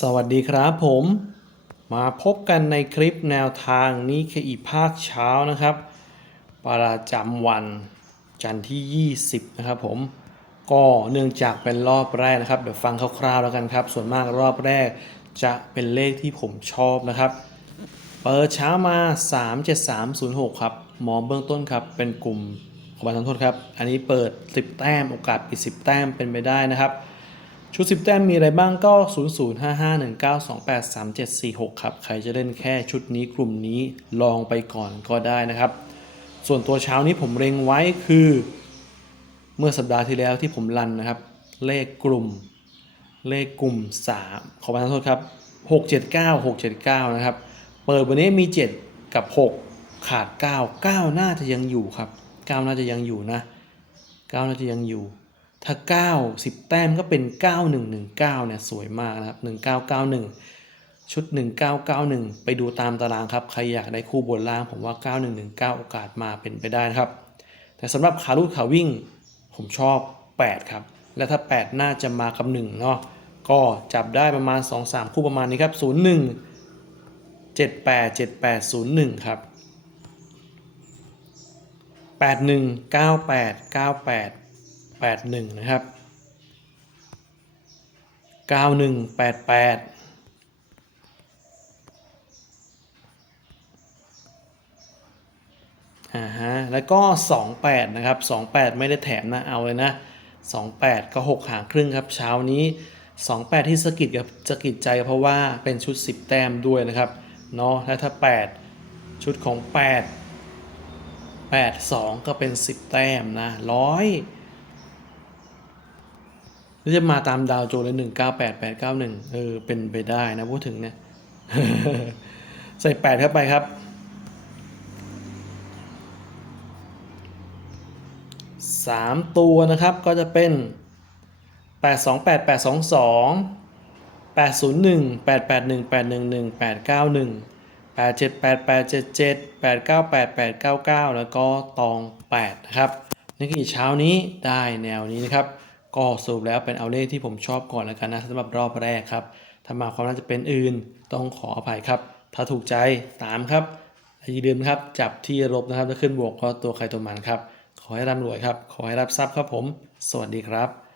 สวัสดีครับผม มาพบกันในคลิปแนวทางนี้คืออีกภาคเช้านะครับ ประจำวันจันทร์ที่ 20 นะครับผม ก็เนื่องจากเป็นรอบแรกนะครับ เดี๋ยวฟังคร่าวๆแล้วกันครับ ส่วนมากรอบแรกจะเป็นเลขที่ผมชอบนะครับ เปิดเช้ามา 37306 ครับหมอเบื้องต้นครับ เป็นกลุ่มขอบัตรทนโทษครับ อันนี้เปิด 10 แต้ม โอกาสปิด 10 แต้มเป็นไปได้นะครับ ชุด 10 แต้มมีอะไรบ้างก็ 0 0 5 5 1 9 2 8 3 7 4 6 ครับ ใครจะเล่นแค่ชุดนี้กลุ่มนี้ลองไปก่อนก็ได้นะครับ ส่วนตัวเช้านี้ผมเร็งไว้คือ เมื่อสัปดาห์ที่แล้วที่ผมรันนะครับ เลขกลุ่ม เลขกลุ่ม 3 ขอประทานโทษครับ 679 679 นะครับ เปิดวันนี้มี 7 กับ 6 ขาด 9 9 น่าจะยังอยู่ครับ 9 น่าจะยังอยู่นะ 9 น่าจะยังอยู่ ถ้า 9 10 แต้มก็เป็น 9119เนี่ยสวยมากนะครับ 1991 ชุด 1991 ไปดูตามตารางครับ ใครอยากได้คู่บนล่างผมว่า 9119 โอกาสมาเป็นไปได้นะครับ แต่สำหรับขาลูดขาวิ่ง ผมชอบ 8 ครับ และถ้า 8 น่าจะมากับ1เนาะก็จับได้ประมาณ 2-3 คู่ประมาณนี้ครับ 01 78 7801 ครับ 81 98 98 81นะครับ 91 88 อ่าฮะ แล้วก็ 28 นะครับ 28 ไม่ได้แถมนะ เอาเลยนะ 28 ก็ 6 หางครึ่งครับ เช้านี้ 28 ที่สกิดกับสกิดใจเพราะว่าเป็นชุด 10 แต้มด้วยนะครับเนาะแล้วถ้า 8 ชุดของ 8 8 2 ก็เป็น 10 แต้มนะร้อย แล้วจะมาตามดาวโจเลยหนึ่งเก้าแปดแปดเก้าหนึ่งเออ เป็นไปได้นะพูดถึงเนี่ย ใส่แปดเข้าไปครับสามตัวนะครับก็จะเป็นแปดสองแปดแปดสองสองแปดศูนย์หนึ่งแปดแปดหนึ่งแปดหนึ่งหนึ่งแปดเก้าหนึ่งแปดเจ็ดแปดแปดเจ็ดเจ็ดแปดเก้าแปดแปดเก้าเก้าแล้วก็ตองแปดนะครับนี่คือเช้านี้ได้แนวนี้นะครับ ก็สรุปแล้วเป็นเอาเลขที่ผมชอบก่อนแล้วกันนะสำหรับรอบแรกครับ ถ้ามาความน่าจะเป็นอื่นต้องขออภัยครับ ถ้าถูกใจตามครับอย่าลืมนครับจับที่ลบนะครับจะขึ้นบวกก็ตัวใครตัวมันครับ ขอให้ร่ำรวยครับ ขอให้รับทรัพย์ครับผม สวัสดีครับ